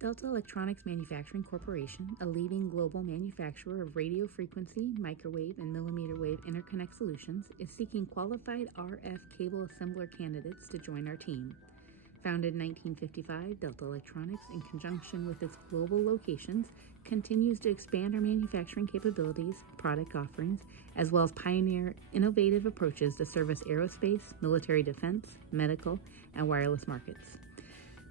Delta Electronics Manufacturing Corporation, a leading global manufacturer of radio frequency, microwave, and millimeter wave interconnect solutions, is seeking qualified RF cable assembler candidates to join our team. Founded in 1955, Delta Electronics, in conjunction with its global locations, continues to expand our manufacturing capabilities, product offerings, as well as pioneer innovative approaches to service aerospace, military defense, medical, and wireless markets.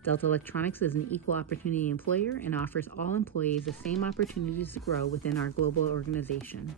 Delta Electronics is an equal opportunity employer and offers all employees the same opportunities to grow within our global organization.